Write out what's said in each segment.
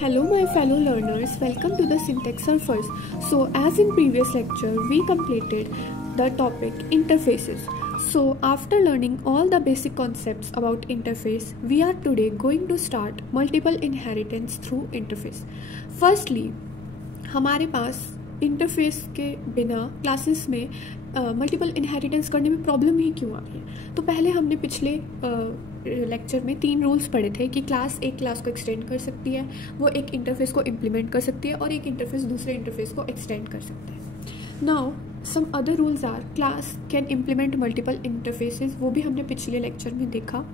Hello my fellow learners, welcome to the Syntax Surfers. So as in previous lecture, we completed the topic interfaces. So after learning all the basic concepts about interface, we are today going to start multiple inheritance through interface. Firstly, हमारे पास interface के बिना classes में multiple inheritance करने में problem ही क्यों आ रही है। तो पहले हमने पिछले लेक्चर में 3 रूल्स पढ़े थे कि क्लास एक क्लास को एक्सटेंड कर सकती है, वो एक इंटरफेस को इम्प्लीमेंट कर सकती है और एक इंटरफेस दूसरे इंटरफेस को एक्सटेंड कर सकता है। Now some other rules are class can implement multiple interfaces, वो भी हमने पिछले लेक्चर में देखा।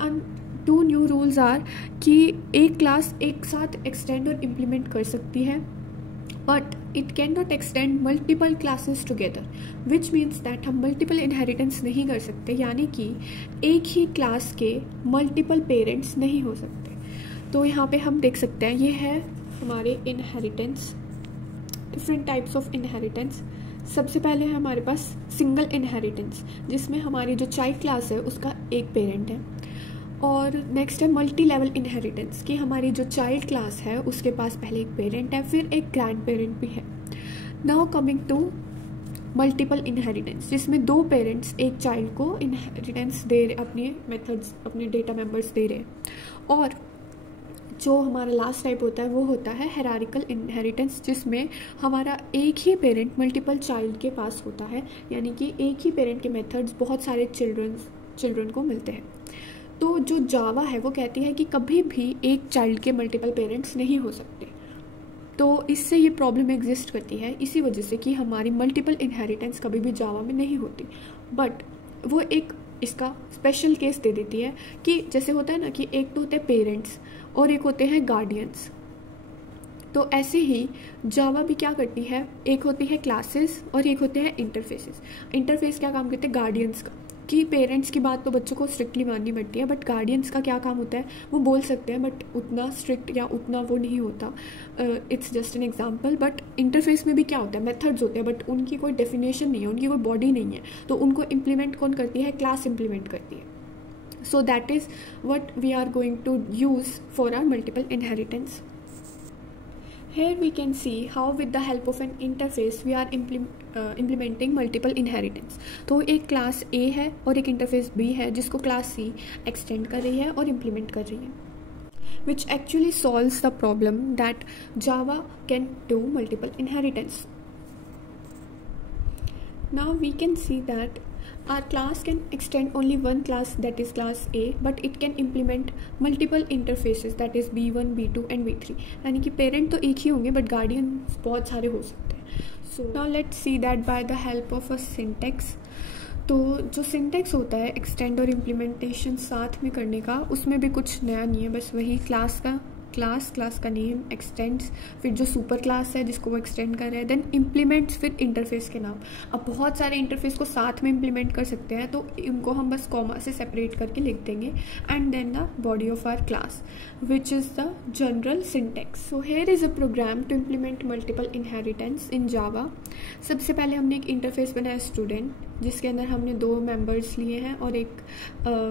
एंड 2 न्यू रूल्स आर कि एक क्लास एक साथ एक्सटेंड और इम्प्लीमेंट कर सकती है but it cannot extend multiple classes together, which means that हम multiple inheritance नहीं कर सकते, यानी कि एक ही क्लास के multiple parents नहीं हो सकते। तो यहाँ पे हम देख सकते हैं ये है हमारे inheritance, different types of inheritance। सबसे पहले है हमारे पास सिंगल इनहेरिटेंस, जिसमें हमारी जो चाइल्ड क्लास है उसका एक पेरेंट है। और नेक्स्ट है मल्टी लेवल इनहेरिटेंस कि हमारी जो चाइल्ड क्लास है उसके पास पहले एक पेरेंट है, फिर एक ग्रैंड पेरेंट भी है। Now coming to multiple inheritance, जिसमें 2 पेरेंट्स एक चाइल्ड को इनहेरिटेंस दे रहे, अपने मेथड्स अपने डेटा मेंबर्स दे रहे। और जो हमारा लास्ट टाइप होता है वो होता है हायरार्किकल इनहेरिटेंस, जिसमें हमारा एक ही पेरेंट मल्टीपल चाइल्ड के पास होता है, यानी कि एक ही पेरेंट के मेथड्स बहुत सारे चिल्ड्रन को मिलते हैं। तो जो जावा है वो कहती है कि कभी भी एक चाइल्ड के मल्टीपल पेरेंट्स नहीं हो सकते। तो इससे ये प्रॉब्लम एग्जिस्ट करती है इसी वजह से कि हमारी मल्टीपल इनहेरिटेंस कभी भी जावा में नहीं होती। बट वो एक इसका स्पेशल केस दे देती है कि जैसे होता है ना कि एक तो होते हैं पेरेंट्स और एक होते हैं गार्डियंस। तो ऐसे ही जावा भी क्या करती है, एक होती है क्लासेस और एक होते हैं इंटरफेसेस। इंटरफेस क्या काम करते हैं, गार्डियंस का, कि पेरेंट्स की बात तो बच्चों को स्ट्रिक्टली माननी पड़ती है, बट गार्डियंस का क्या काम होता है, वो बोल सकते हैं बट उतना स्ट्रिक्ट या उतना वो नहीं होता। It's just an example. But interface में भी क्या होता है, मेथड्स होते हैं बट उनकी कोई डेफिनेशन नहीं है, उनकी कोई बॉडी नहीं है, तो उनको इम्प्लीमेंट कौन करती है, क्लास इम्प्लीमेंट करती है। So that is what we are going to use for our multiple inheritance. Here we can see how with the help of an interface we are implementing multiple inheritance। तो एक class A है और एक interface B है जिसको class C extend कर रही है और इम्प्लीमेंट कर रही है, which actually solves the problem that Java can do multiple inheritance। Now we can see that our class can extend only one class, that is class A, but it can implement multiple interfaces, that is B1, B2 and B3। यानी कि parent तो एक ही होंगे but guardian बहुत सारे हो सकते हैं। So now let's see that by the help of a syntax. तो जो सिंटैक्स होता है एक्सटेंड और इम्प्लीमेंटेशन साथ में करने का, उसमें भी कुछ नया नहीं है, बस वही क्लास का नेम एक्सटेंड्स, फिर जो सुपर क्लास है जिसको वो एक्सटेंड कर रहा है, देन इम्प्लीमेंट्स, फिर इंटरफेस के नाम। अब बहुत सारे इंटरफेस को साथ में इम्प्लीमेंट कर सकते हैं तो इनको हम बस कॉमा से सेपरेट करके लिख देंगे, and then the body of our class which is the general syntax. So here is a program to implement multiple inheritance in Java. सबसे पहले हमने एक इंटरफेस बनाया स्टूडेंट, जिसके अंदर हमने 2 मेंबर्स लिए हैं और एक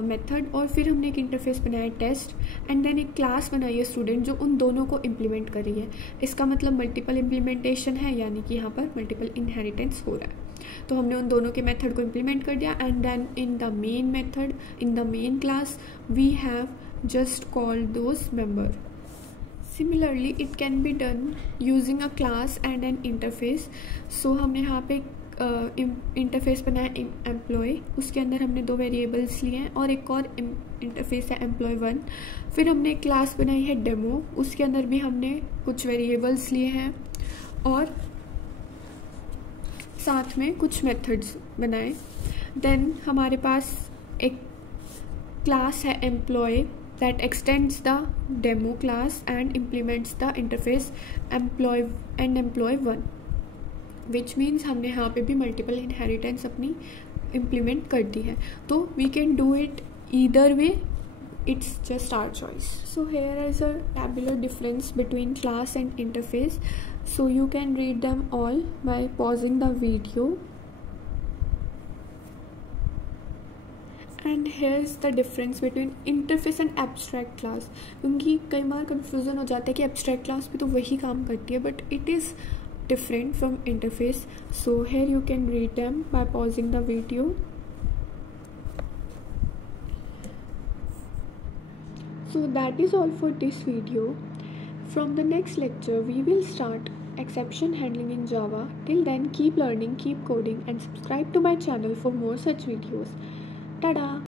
मेथड, और फिर हमने एक इंटरफेस बनाया टेस्ट, एंड देन एक क्लास बनाई है स्टूडेंट जो उन दोनों को इम्प्लीमेंट कर रही है। इसका मतलब मल्टीपल इम्प्लीमेंटेशन है, यानी कि यहाँ पर मल्टीपल इनहेरिटेंस हो रहा है। तो हमने उन दोनों के मेथड को इम्प्लीमेंट कर दिया, and then in the main method, in the main class we have just called those member. Similarly, it can be done using a class and an interface। So हमने यहाँ पे इंटरफेस बनाया employ, उसके अंदर हमने 2 variables लिए हैं, और एक और इंटरफेस है एम्प्लॉय1। फिर हमने एक क्लास बनाई है डेमो, उसके अंदर भी हमने कुछ वेरिएबल्स लिए हैं और साथ में कुछ मेथड्स बनाए। देन हमारे पास एक क्लास है employ that extends the demo class and implements the interface employee1, which means हमने यहाँ पे भी multiple inheritance अपनी implement कर दी है। तो we can do it either way, it's just our choice। So here is a tabular difference between class and interface, so you can read them all by pausing the video and here is the difference between interface and abstract class, क्योंकि कई बार confusion हो जाता है कि abstract class भी तो वही काम करती है, but it is different from interface. So here you can read them by pausing the video. So that is all for this video. From the next lecture we will start exception handling in Java. Till then, keep learning, keep coding, and subscribe to my channel for more such videos. Tada!